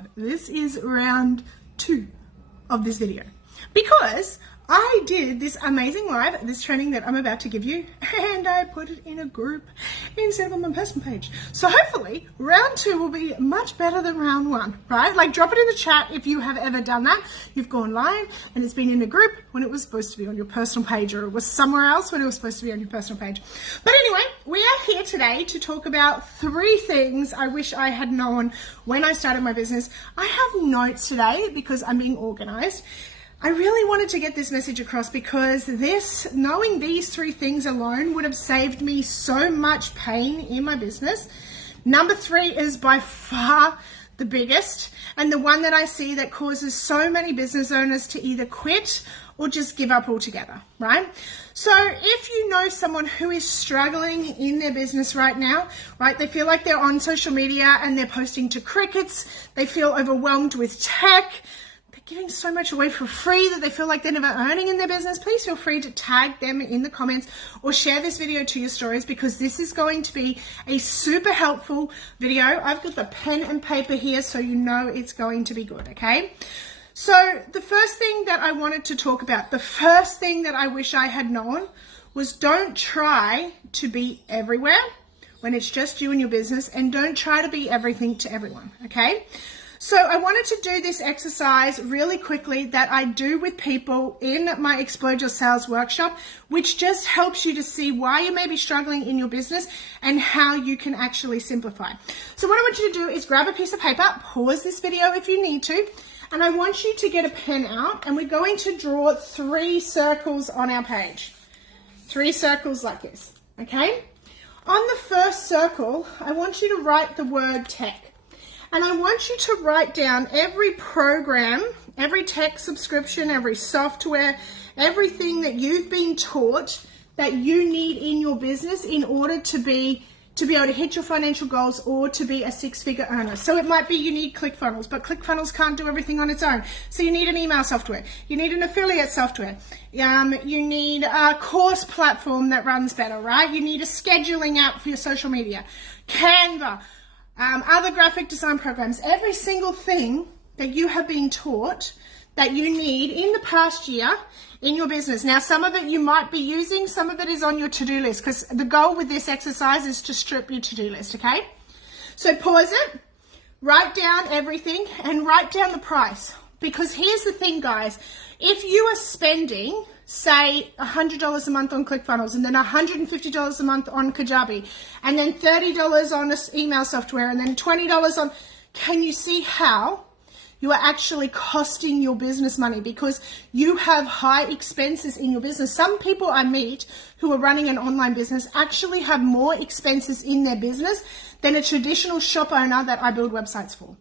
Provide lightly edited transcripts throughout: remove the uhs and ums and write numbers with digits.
God, this is round 2 of this video, because I did this amazing live, this training that I'm about to give you, and I put it in a group instead of on my personal page. So hopefully round 2 will be much better than round 1, right? Like, drop it in the chat if you have ever done that. You've gone live and it's been in a group when it was supposed to be on your personal page, or it was somewhere else when it was supposed to be on your personal page. But anyway, we are here today to talk about 3 things I wish I had known when I started my business. I have notes today because I'm being organized. I really wanted to get this message across because knowing these 3 things alone would have saved me so much pain in my business. Number 3 is by far the biggest, and the one that I see that causes so many business owners to either quit or just give up altogether, right? So if you know someone who is struggling in their business right now, right, they feel like they're on social media and they're posting to crickets, they feel overwhelmed with tech, giving so much away for free that they feel like they're never earning in their business, please feel free to tag them in the comments or share this video to your stories, because this is going to be a super helpful video. I've got the pen and paper here so you know it's going to be good, okay? So the first thing that I wanted to talk about, the first thing that I wish I had known, was don't try to be everywhere when it's just you and your business, and don't try to be everything to everyone, okay? So I wanted to do this exercise really quickly that I do with people in my Explode Your Sales workshop, which just helps you to see why you may be struggling in your business and how you can actually simplify. So what I want you to do is grab a piece of paper, pause this video if you need to, and I want you to get a pen out, and we're going to draw 3 circles on our page. 3 circles like this, okay? On the first circle, I want you to write the word tech. And I want you to write down every program, every tech subscription, every software, everything that you've been taught that you need in your business in order to be able to hit your financial goals or to be a 6-figure earner. So it might be you need ClickFunnels, but ClickFunnels can't do everything on its own. So you need an email software. You need an affiliate software. You need a course platform that runs better, right? You need a scheduling app for your social media. Canva. Other graphic design programs, every single thing that you have been taught that you need in the past year in your business. Now, some of it you might be using, some of it is on your to-do list, because the goal with this exercise is to strip your to-do list, okay? So pause it, write down everything, and write down the price. Because here's the thing, guys, if you are spending, say, $100 a month on ClickFunnels, and then $150 a month on Kajabi, and then $30 on this email software, and then $20 on, can you see how you are actually costing your business money? Because you have high expenses in your business. Some people I meet who are running an online business actually have more expenses in their business than a traditional shop owner that I build websites for.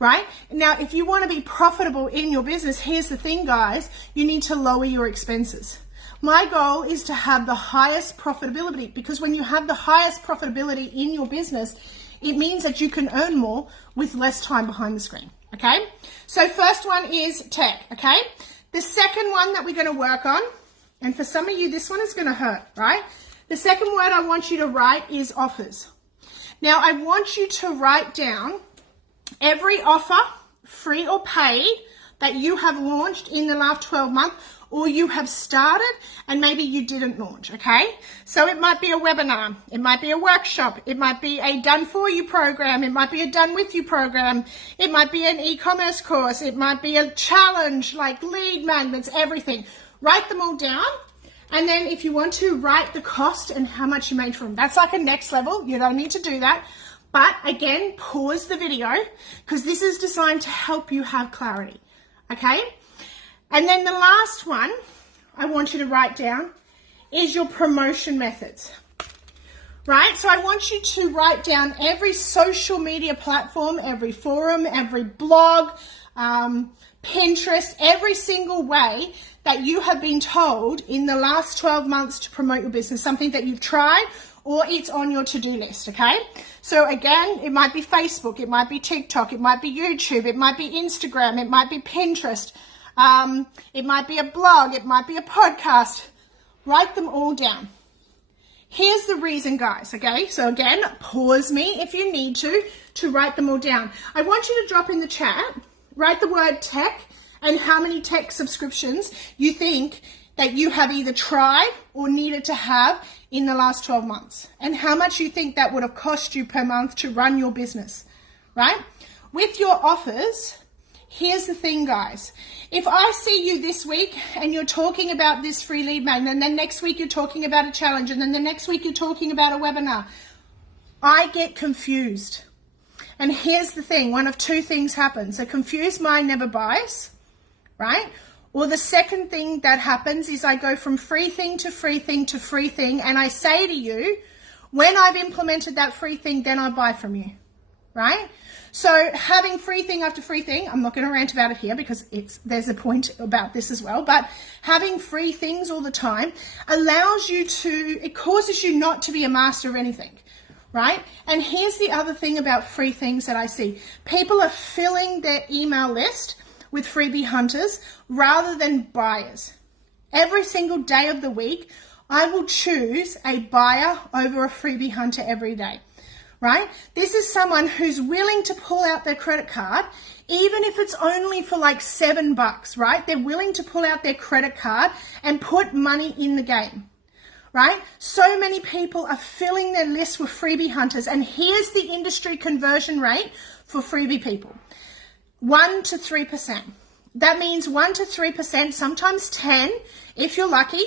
Right? Now, if you want to be profitable in your business, here's the thing, guys, you need to lower your expenses. My goal is to have the highest profitability, because when you have the highest profitability in your business, it means that you can earn more with less time behind the screen. Okay? So first one is tech. Okay? The second one that we're going to work on, and for some of you, this one is going to hurt, right? The second word I want you to write is offers. Now, I want you to write down every offer, free or paid, that you have launched in the last 12 months, or you have started and maybe you didn't launch, okay? So it might be a webinar, it might be a workshop, it might be a done for you program, it might be a done with you program, it might be an e-commerce course, it might be a challenge like lead magnets, everything. Write them all down. And then if you want to, write the cost and how much you made from them. That's like a next level. You don't need to do that. But again, pause the video, because this is designed to help you have clarity, okay? And then the last one I want you to write down is your promotion methods, right? So I want you to write down every social media platform, every forum, every blog, Pinterest, every single way that you have been told in the last 12 months to promote your business, something that you've tried or it's on your to-do list, okay? So again, it might be Facebook, it might be TikTok, it might be YouTube, it might be Instagram, it might be Pinterest, it might be a blog, it might be a podcast. Write them all down. Here's the reason, guys, okay? So again, pause me if you need to write them all down. I want you to drop in the chat, write the word tech and how many tech subscriptions you think that you have either tried or needed to have in the last 12 months, and how much you think that would have cost you per month to run your business, right? With your offers, here's the thing, guys. If I see you this week and you're talking about this free lead magnet, and then next week you're talking about a challenge, and then the next week you're talking about a webinar, I get confused. And here's the thing, one of two things happens. A confused mind never buys, right? Or the second thing that happens is I go from free thing to free thing to free thing, and I say to you, when I've implemented that free thing, then I buy from you, right? So having free thing after free thing, I'm not going to rant about it here because there's a point about this as well, but having free things all the time allows you to, it causes you not to be a master of anything, right? And here's the other thing about free things that I see. People are filling their email list with freebie hunters rather than buyers. Every single day of the week, I will choose a buyer over a freebie hunter every day, right? This is someone who's willing to pull out their credit card, even if it's only for like $7, right? They're willing to pull out their credit card and put money in the game, right? So many people are filling their list with freebie hunters, and here's the industry conversion rate for freebie people. 1 to 3%. That means 1 to 3%, sometimes 10, if you're lucky,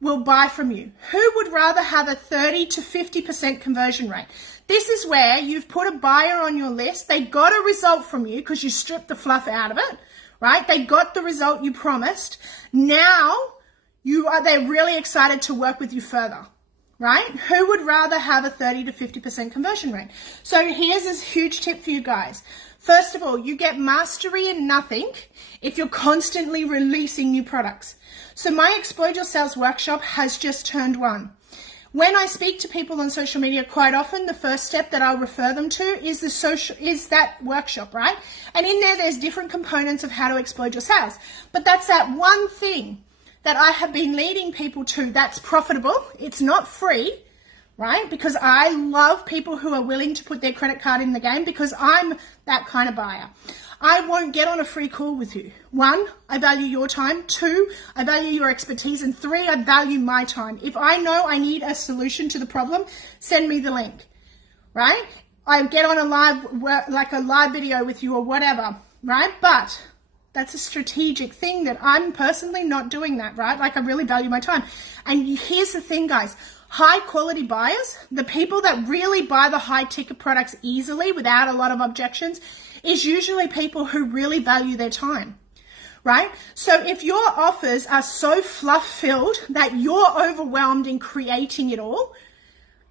will buy from you. Who would rather have a 30 to 50% conversion rate? This is where you've put a buyer on your list. They got a result from you because you stripped the fluff out of it, right? They got the result you promised. Now they're really excited to work with you further, right? Who would rather have a 30 to 50% conversion rate? So here's this huge tip for you guys. First of all, you get mastery in nothing if you're constantly releasing new products. So my Explode Your Sales workshop has just turned 1. When I speak to people on social media, quite often the first step that I'll refer them to is that workshop, right? And in there's different components of how to explode your sales. But that's that one thing that I have been leading people to that's profitable. It's not free, right? Because I love people who are willing to put their credit card in the game, because I'm that kind of buyer. I won't get on a free call with you. 1, I value your time. 2, I value your expertise. And 3, I value my time. If I know I need a solution to the problem, send me the link, right? I get on a live video with you or whatever, right? But that's a strategic thing that I'm personally not doing that, right? Like, I really value my time. And here's the thing, guys. High quality buyers, the people that really buy the high ticket products easily without a lot of objections, is usually people who really value their time, right? So if your offers are so fluff filled that you're overwhelmed in creating it all,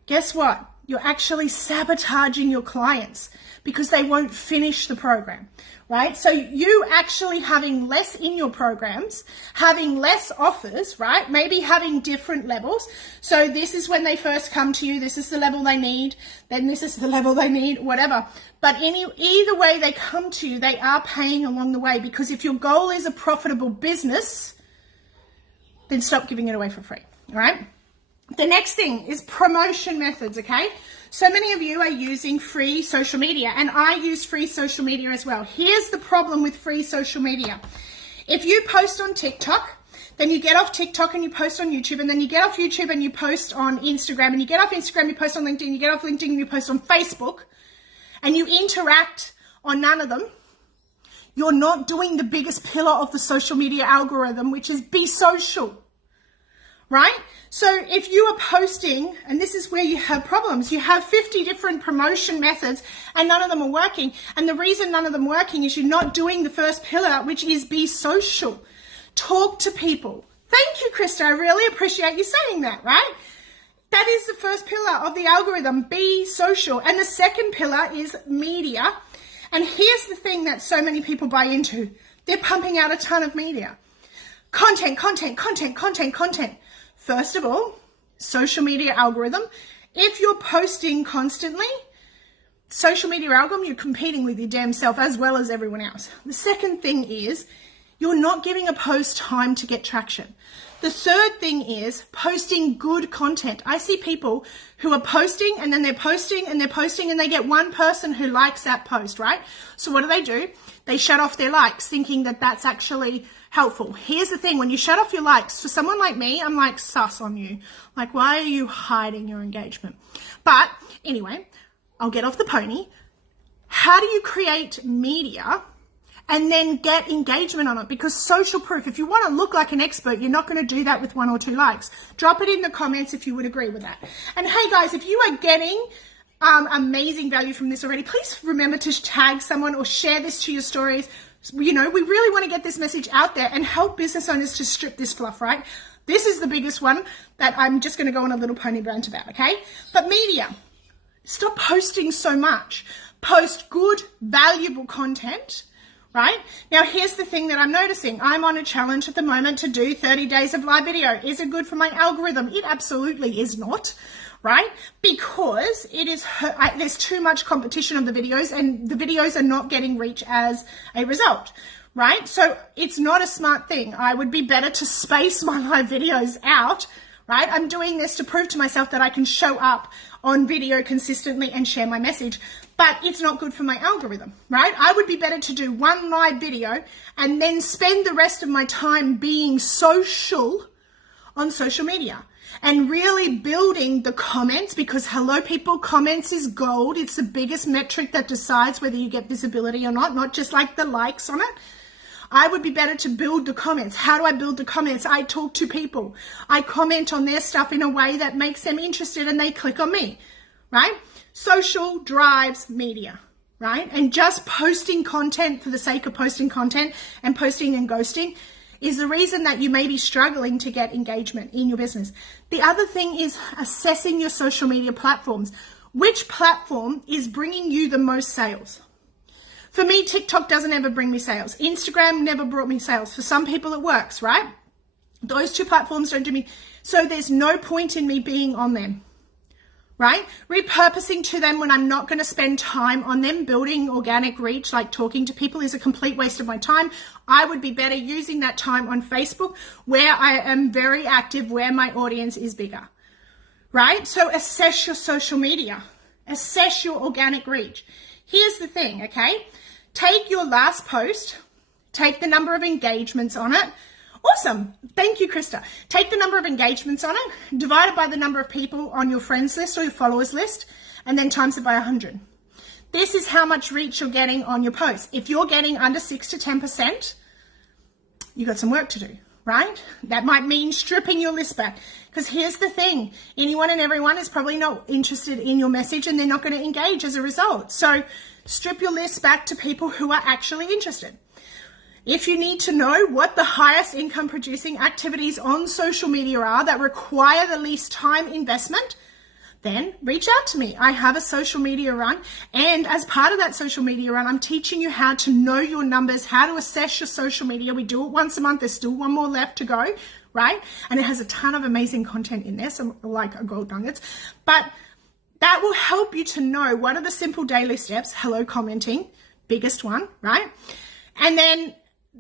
guess what? You're actually sabotaging your clients because they won't finish the program, right? So you actually having less in your programs, having less offers, right? Maybe having different levels. So this is when they first come to you, this is the level they need, then this is the level they need, whatever. But either way they come to you, they are paying along the way, because if your goal is a profitable business, then stop giving it away for free, all right? The next thing is promotion methods, okay? So many of you are using free social media, and I use free social media as well. Here's the problem with free social media. If you post on TikTok, then you get off TikTok and you post on YouTube, and then you get off YouTube and you post on Instagram, and you get off Instagram, you post on LinkedIn, you get off LinkedIn and you post on Facebook, and you interact on none of them, you're not doing the biggest pillar of the social media algorithm, which is be social, right? So if you are posting, and this is where you have problems, you have 50 different promotion methods and none of them are working. And the reason none of them are working is you're not doing the first pillar, which is be social. Talk to people. Thank you, Krista. I really appreciate you saying that, right? That is the first pillar of the algorithm, be social. And the second pillar is media. And here's the thing that so many people buy into. They're pumping out a ton of media. Content. First of all, social media algorithm. If you're posting constantly, social media algorithm, you're competing with your damn self as well as everyone else. The second thing is you're not giving a post time to get traction. The third thing is posting good content. I see people who are posting and then they're posting and they're posting and they get one person who likes that post, right? So what do? They shut off their likes thinking that that's actually helpful. Here's the thing. When you shut off your likes, for someone like me, I'm like sus on you. Like, why are you hiding your engagement? But anyway, I'll get off the pony. How do you create media and then get engagement on it? Because social proof, if you want to look like an expert, you're not going to do that with 1 or 2 likes. Drop it in the comments if you would agree with that. And hey guys, if you are getting amazing value from this already, please remember to tag someone or share this to your stories. You know, we really want to get this message out there and help business owners to strip this fluff, right? This is the biggest one that I'm just going to go on a little pony rant about, okay? But media, stop posting so much. Post good, valuable content, right? Now, here's the thing that I'm noticing. I'm on a challenge at the moment to do 30 days of live video. Is it good for my algorithm? It absolutely is not, right? Because it is there's too much competition on the videos and the videos are not getting reach as a result, right? So it's not a smart thing. I would be better to space my live videos out, right? I'm doing this to prove to myself that I can show up on video consistently and share my message, but it's not good for my algorithm, right? I would be better to do 1 live video and then spend the rest of my time being social on social media and really building the comments, because hello people, comments is gold. It's the biggest metric that decides whether you get visibility or not just like the likes on it. I would be better to build the comments. How do I build the comments? I talk to people. I comment on their stuff in a way that makes them interested and they click on me, right? Social drives media, right? And just posting content for the sake of posting content and posting and ghosting is the reason that you may be struggling to get engagement in your business. The other thing is assessing your social media platforms. Which platform is bringing you the most sales? For me, TikTok doesn't ever bring me sales. Instagram never brought me sales. For some people it works, right? Those 2 platforms don't do me. So there's no point in me being on them, right? Repurposing to them when I'm not going to spend time on them. Building organic reach, like talking to people, is a complete waste of my time. I would be better using that time on Facebook, where I am very active, where my audience is bigger, right? So assess your social media. Assess your organic reach. Here's the thing, okay? Take your last post, take the number of engagements on it. Awesome. Thank you, Krista. Take the number of engagements on it, divide it by the number of people on your friends list or your followers list, and then times it by 100. This is how much reach you're getting on your post. If you're getting under 6 to 10%, you got some work to do, right? That might mean stripping your list back. Because here's the thing, anyone and everyone is probably not interested in your message and they're not going to engage as a result. So strip your list back to people who are actually interested. If you need to know what the highest income producing activities on social media are that require the least time investment, then reach out to me. I have a social media run, and as part of that social media run, I'm teaching you how to know your numbers, how to assess your social media. We do it once a month. There's still 1 more left to go, right? And it has a ton of amazing content in there, some like gold nuggets. But that will help you to know what are the simple daily steps. Hello commenting, biggest one, right? And then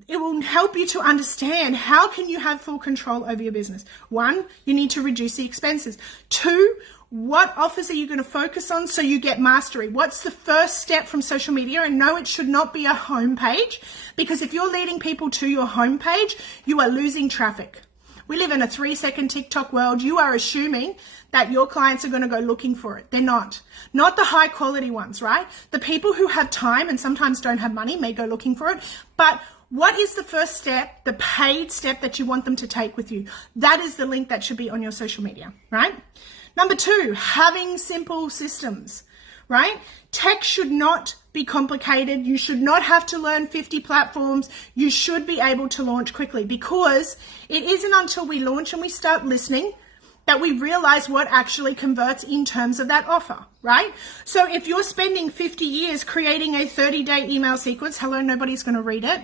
it will help you to understand how can you have full control over your business. 1, you need to reduce the expenses. 2, what offers are you going to focus on so you get mastery? What's the first step from social media? And no, it should not be a homepage, because if you're leading people to your homepage, you are losing traffic. We live in a 3-second TikTok world. You are assuming that your clients are going to go looking for it. They're not. Not the high quality ones, right? The people who have time and sometimes don't have money may go looking for it. But what is the first step, the paid step that you want them to take with you? That is the link that should be on your social media, right? Number 2, having simple systems, right? Tech should not be complicated. You should not have to learn 50 platforms. You should be able to launch quickly, because it isn't until we launch and we start listening that we realize what actually converts in terms of that offer, right? So if you're spending 50 years creating a 30-day email sequence, hello, nobody's going to read it.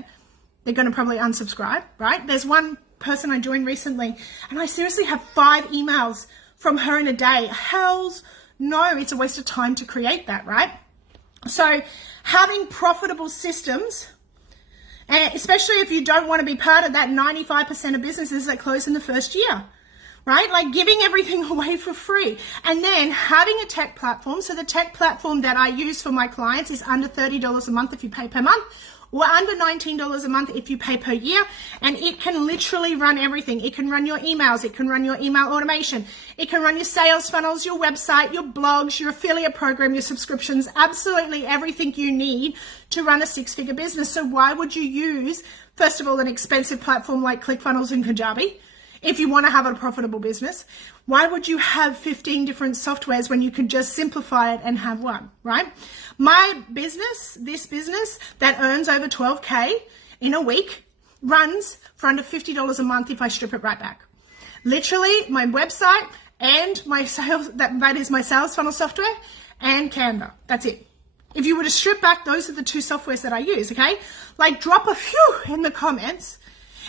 They're going to probably unsubscribe, right? There's one person I joined recently, and I seriously have 5 emails from her in a day. Hells no, it's a waste of time to create that, right? So having profitable systems And especially if you don't want to be part of that 95% of businesses that close in the first year, right? Like giving everything away for free. And then having a tech platform. So the tech platform that I use for my clients is under $30 a month if you pay per month, or under $19 a month if you pay per year. And it can literally run everything. It can run your emails. It can run your email automation. It can run your sales funnels, your website, your blogs, your affiliate program, your subscriptions, absolutely everything you need to run a six-figure business. So why would you use, first of all, an expensive platform like ClickFunnels and Kajabi if you want to have a profitable business? Why would you have 15 different softwares when you could just simplify it and have one, right? My business, this business that earns over 12K in a week, runs for under $50 a month if I strip it right back. Literally, my website and my sales, that is my sales funnel software and Canva. That's it. If you were to strip back, those are the two softwares that I use, okay? Like drop a few in the comments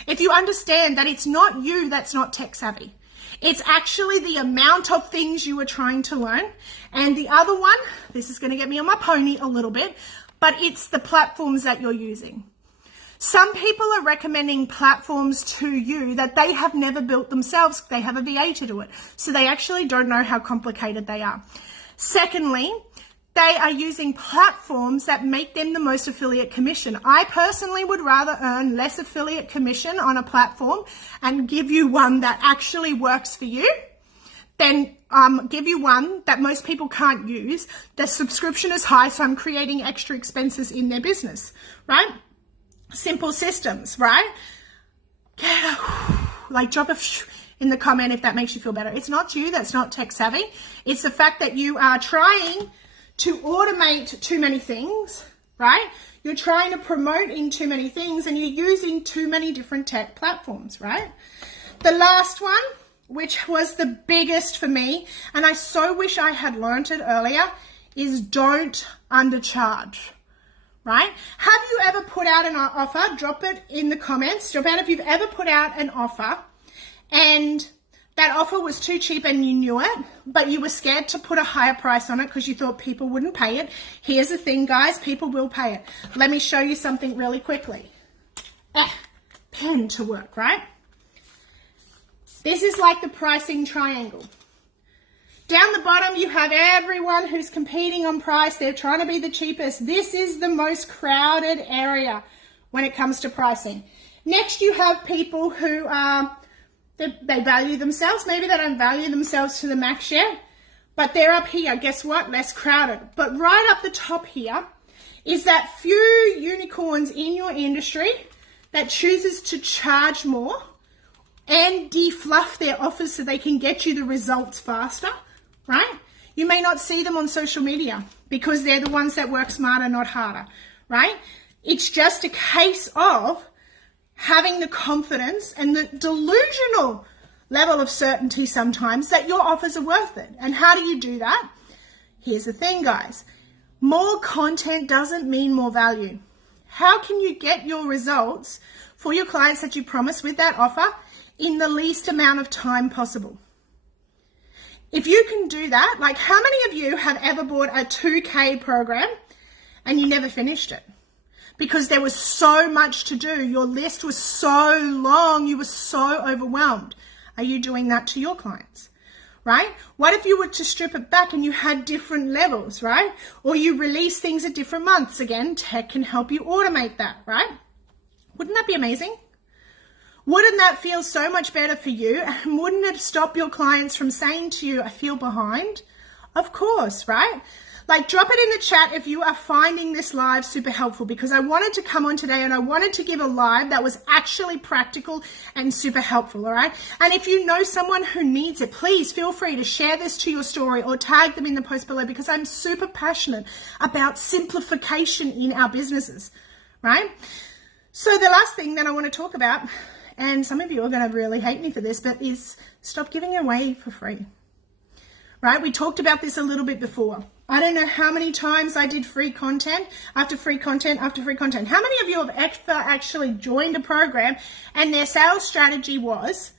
if you understand that it's not you that's not tech savvy. It's actually the amount of things you are trying to learn. And the other one, this is going to get me on my pony a little bit, but it's the platforms that you're using. Some people are recommending platforms to you that they have never built themselves. They have a VA to do it. So they actually don't know how complicated they are. Secondly, they are using platforms that make them the most affiliate commission. I personally would rather earn less affiliate commission on a platform and give you one that actually works for you than give you one that most people can't use. The subscription is high, so I'm creating extra expenses in their business, right? Simple systems, right? Like drop a in the comment if that makes you feel better. It's not you that's not tech savvy. It's the fact that you are trying to automate too many things, right? You're trying to promote in too many things and you're using too many different tech platforms, right? The last one, which was the biggest for me, and I so wish I had learned it earlier, is don't undercharge, right? Have you ever put out an offer? Drop it in the comments. Drop out if you've ever put out an offer and that offer was too cheap and you knew it, but you were scared to put a higher price on it because you thought people wouldn't pay it. Here's the thing, guys, people will pay it. Let me show you something really quickly. Pen to work, right? This is like the pricing triangle. Down the bottom, you have everyone who's competing on price. They're trying to be the cheapest. This is the most crowded area when it comes to pricing. Next, you have people who they value themselves. Maybe they don't value themselves to the max yet, but they're up here. Guess what? Less crowded. But right up the top here is that few unicorns in your industry that chooses to charge more and defluff their offers so they can get you the results faster, right? You may not see them on social media because they're the ones that work smarter, not harder, right? It's just a case of having the confidence and the delusional level of certainty sometimes that your offers are worth it. And how do you do that? Here's the thing, guys. More content doesn't mean more value. How can you get your results for your clients that you promised with that offer in the least amount of time possible? If you can do that, like how many of you have ever bought a 2K program and you never finished it? Because there was so much to do. Your list was so long. You were so overwhelmed. Are you doing that to your clients, right? What if you were to strip it back and you had different levels, right? Or you release things at different months. Again, tech can help you automate that, right? Wouldn't that be amazing? Wouldn't that feel so much better for you? And wouldn't it stop your clients from saying to you, I feel behind? Of course, right? Like drop it in the chat if you are finding this live super helpful, because I wanted to come on today and I wanted to give a live that was actually practical and super helpful, all right? And if you know someone who needs it, please feel free to share this to your story or tag them in the post below, because I'm super passionate about simplification in our businesses, right? So the last thing that I want to talk about, and some of you are going to really hate me for this, but is stop giving away for free, right? We talked about this a little bit before. I don't know how many times I did free content after free content after free content. How many of you have ever actually joined a program and their sales strategy was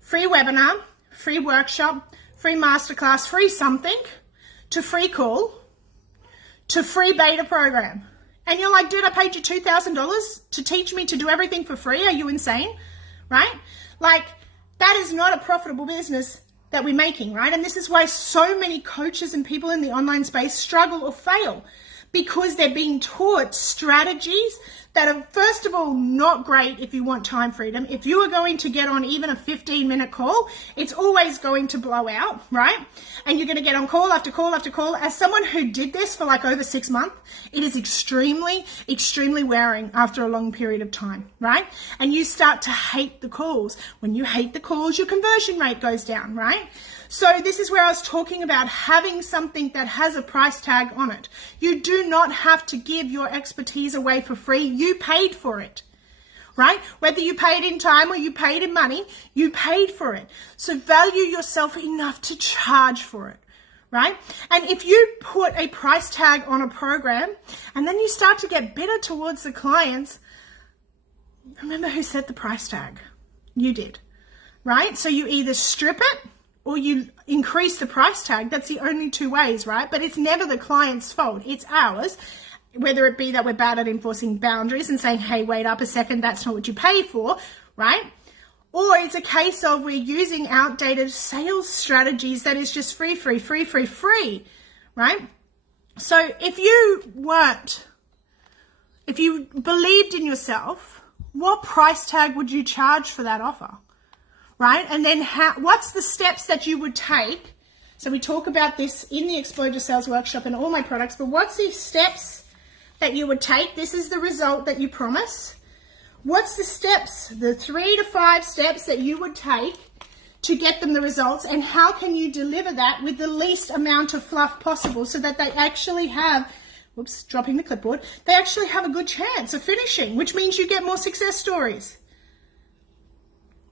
free webinar, free workshop, free masterclass, free something, to free call, to free beta program? And you're like, dude, I paid you $2,000 to teach me to do everything for free. Are you insane? Right? Like, that is not a profitable business that we're making, right? And this is why so many coaches and people in the online space struggle or fail, because they're being taught strategies that are, first of all, not great if you want time freedom. If you are going to get on even a 15-minute call, it's always going to blow out, right? And you're going to get on call after call after call. As someone who did this for like over 6 months, it is extremely, extremely wearing after a long period of time, right? And you start to hate the calls. When you hate the calls, your conversion rate goes down, right? So this is where I was talking about having something that has a price tag on it. You do not have to give your expertise away for free. You paid for it, right? Whether you paid in time or you paid in money, you paid for it. So value yourself enough to charge for it, right? And if you put a price tag on a program and then you start to get bitter towards the clients, remember who set the price tag? You did, right? So you either strip it or you increase the price tag. That's the only two ways, right? But it's never the client's fault. It's ours, whether it be that we're bad at enforcing boundaries and saying, hey, wait up a second, that's not what you pay for, right? Or it's a case of we're using outdated sales strategies that is just free, right? So if you believed in yourself, what price tag would you charge for that offer? Right? And then what's the steps that you would take? So we talk about this in the Explode Your Sales workshop and all my products, but what's the steps that you would take? This is the result that you promise. What's the steps, the 3 to 5 steps that you would take to get them the results, and how can you deliver that with the least amount of fluff possible so that they actually have, whoops, dropping the clipboard, they actually have a good chance of finishing, which means you get more success stories.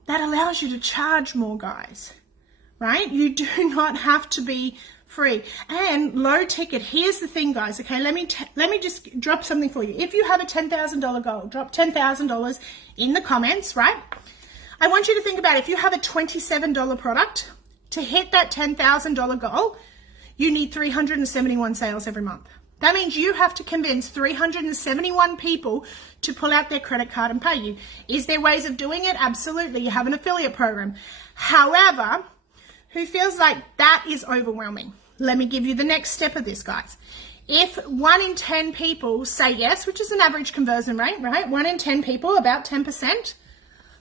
That allows you to charge more, guys, right? You do not have to be free. And low ticket, here's the thing, guys, okay? Let me just drop something for you. If you have a $10,000 goal, drop $10,000 in the comments, right? I want you to think about if you have a $27 product, to hit that $10,000 goal, you need 371 sales every month. That means you have to convince 371 people to pull out their credit card and pay you. Is there ways of doing it? Absolutely. You have an affiliate program. However, who feels like that is overwhelming? Let me give you the next step of this, guys. If 1 in 10 people say yes, which is an average conversion rate, right? 1 in 10 people, about 10%.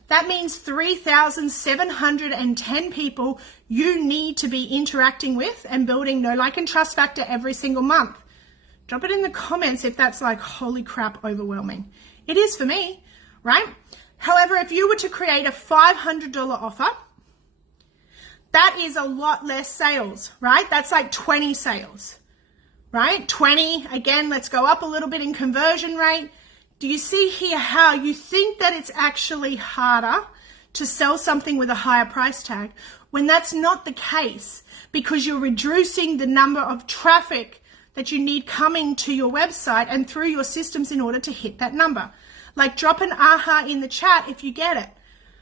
That means 3,710 people you need to be interacting with and building know, like, and trust factor every single month. Drop it in the comments if that's like, holy crap, overwhelming. It is for me, right? However, if you were to create a $500 offer, that is a lot less sales, right? That's like 20 sales, right? 20, again, let's go up a little bit in conversion rate. Do you see here how you think that it's actually harder to sell something with a higher price tag when that's not the case, because you're reducing the number of traffic that you need coming to your website and through your systems in order to hit that number. Like, drop an aha in the chat if you get it,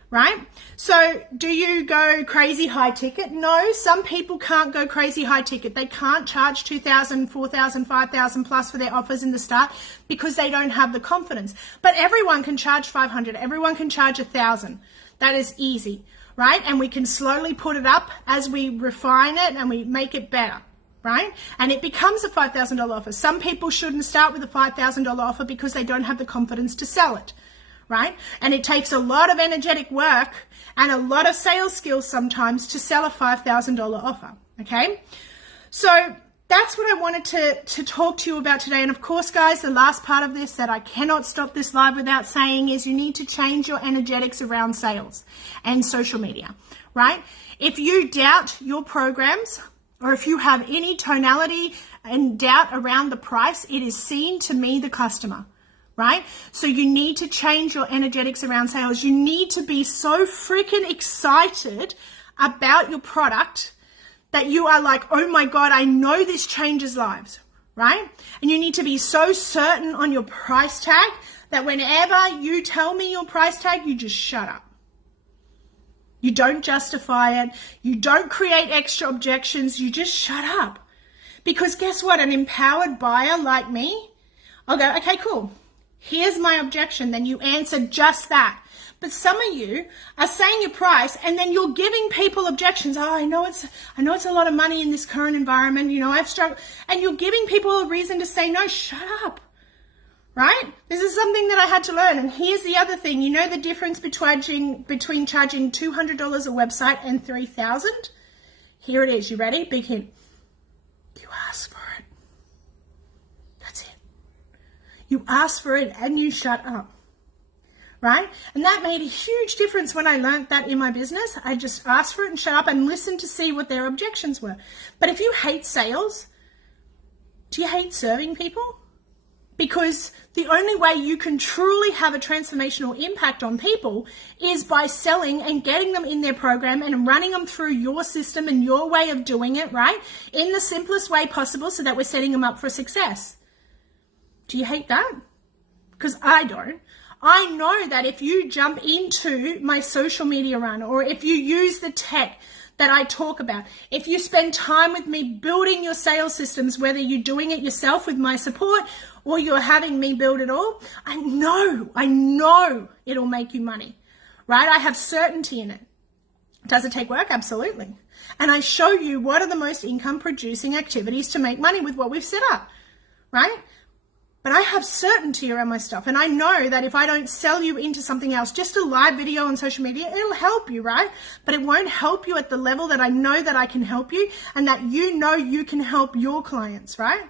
right? So do you go crazy high ticket? No, some people can't go crazy high ticket. They can't charge $2,000, $4,000, $5,000 plus for their offers in the start because they don't have the confidence. But everyone can charge $500. Everyone can charge $1,000. That is easy, right? And we can slowly put it up as we refine it and we make it better. Right? And it becomes a $5,000 offer. Some people shouldn't start with a $5,000 offer because they don't have the confidence to sell it, right? And it takes a lot of energetic work and a lot of sales skills sometimes to sell a $5,000 offer, okay? So that's what I wanted to talk to you about today. And of course, guys, the last part of this that I cannot stop this live without saying is you need to change your energetics around sales and social media, right? If you doubt your programs, or if you have any tonality and doubt around the price, it is seen to me, the customer, right? So you need to change your energetics around sales. You need to be so freaking excited about your product that you are like, oh my God, I know this changes lives, right? And you need to be so certain on your price tag that whenever you tell me your price tag, you just shut up. You don't justify it. You don't create extra objections. You just shut up. Because guess what? An empowered buyer like me, I'll go, okay, cool. Here's my objection. Then you answer just that. But some of you are saying your price and then you're giving people objections. Oh, I know it's a lot of money in this current environment. You know, I've struggled. And you're giving people a reason to say, no, shut up. Right? This is something that I had to learn. And here's the other thing. You know the difference between charging $200 a website and $3,000? Here it is. You ready? Big hint. You ask for it. That's it. You ask for it and you shut up. Right? And that made a huge difference when I learned that in my business. I just asked for it and shut up and listened to see what their objections were. But if you hate sales, do you hate serving people? Because the only way you can truly have a transformational impact on people is by selling and getting them in their program and running them through your system and your way of doing it, right? In the simplest way possible so that we're setting them up for success. Do you hate that? Because I don't. I know that if you jump into my social media run, or if you use the tech that I talk about, if you spend time with me building your sales systems, whether you're doing it yourself with my support or you're having me build it all, I know it'll make you money, right? I have certainty in it. Does it take work? Absolutely. And I show you what are the most income producing activities to make money with what we've set up, right? But I have certainty around my stuff. And I know that if I don't sell you into something else, just a live video on social media, it'll help you, right? But it won't help you at the level that I know that I can help you and that you know you can help your clients, right?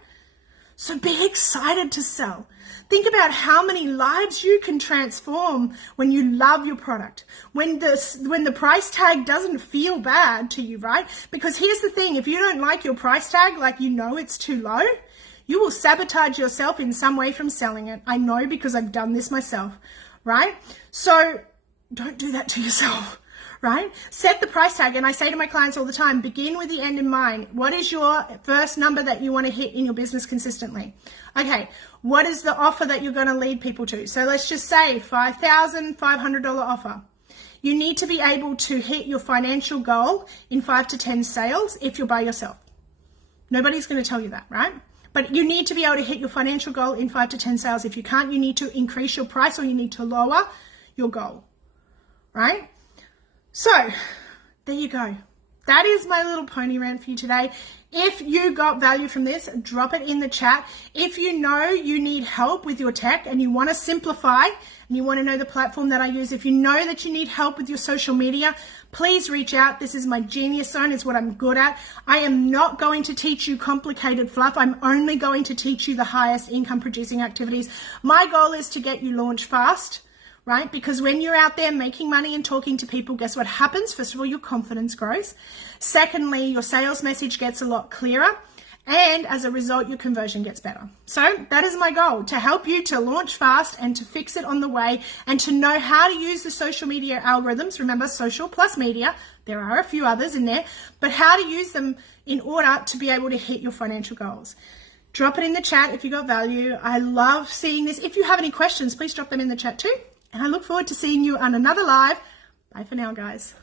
So be excited to sell. Think about how many lives you can transform when you love your product, when the price tag doesn't feel bad to you, right? Because here's the thing, if you don't like your price tag, like you know it's too low, you will sabotage yourself in some way from selling it. I know because I've done this myself, right? So don't do that to yourself, right? Set the price tag. And I say to my clients all the time, begin with the end in mind. What is your first number that you want to hit in your business consistently? Okay, what is the offer that you're going to lead people to? So let's just say $5,500 offer. You need to be able to hit your financial goal in 5 to 10 sales if you're by yourself. Nobody's going to tell you that, right? But you need to be able to hit your financial goal in 5 to 10 sales. If you can't, you need to increase your price or you need to lower your goal, right? So there you go. That is my little pony rant for you today. If you got value from this, drop it in the chat. If you know you need help with your tech and you want to simplify and you want to know the platform that I use, if you know that you need help with your social media, please reach out. This is my genius zone. It's what I'm good at. I am not going to teach you complicated fluff. I'm only going to teach you the highest income producing activities. My goal is to get you launched fast, right? Because when you're out there making money and talking to people, guess what happens? First of all, your confidence grows. Secondly, your sales message gets a lot clearer. And as a result, your conversion gets better. So that is my goal, to help you to launch fast and to fix it on the way and to know how to use the social media algorithms. Remember, social plus media. There are a few others in there, but how to use them in order to be able to hit your financial goals. Drop it in the chat if you got value. I love seeing this. If you have any questions, please drop them in the chat too. And I look forward to seeing you on another live. Bye for now, guys.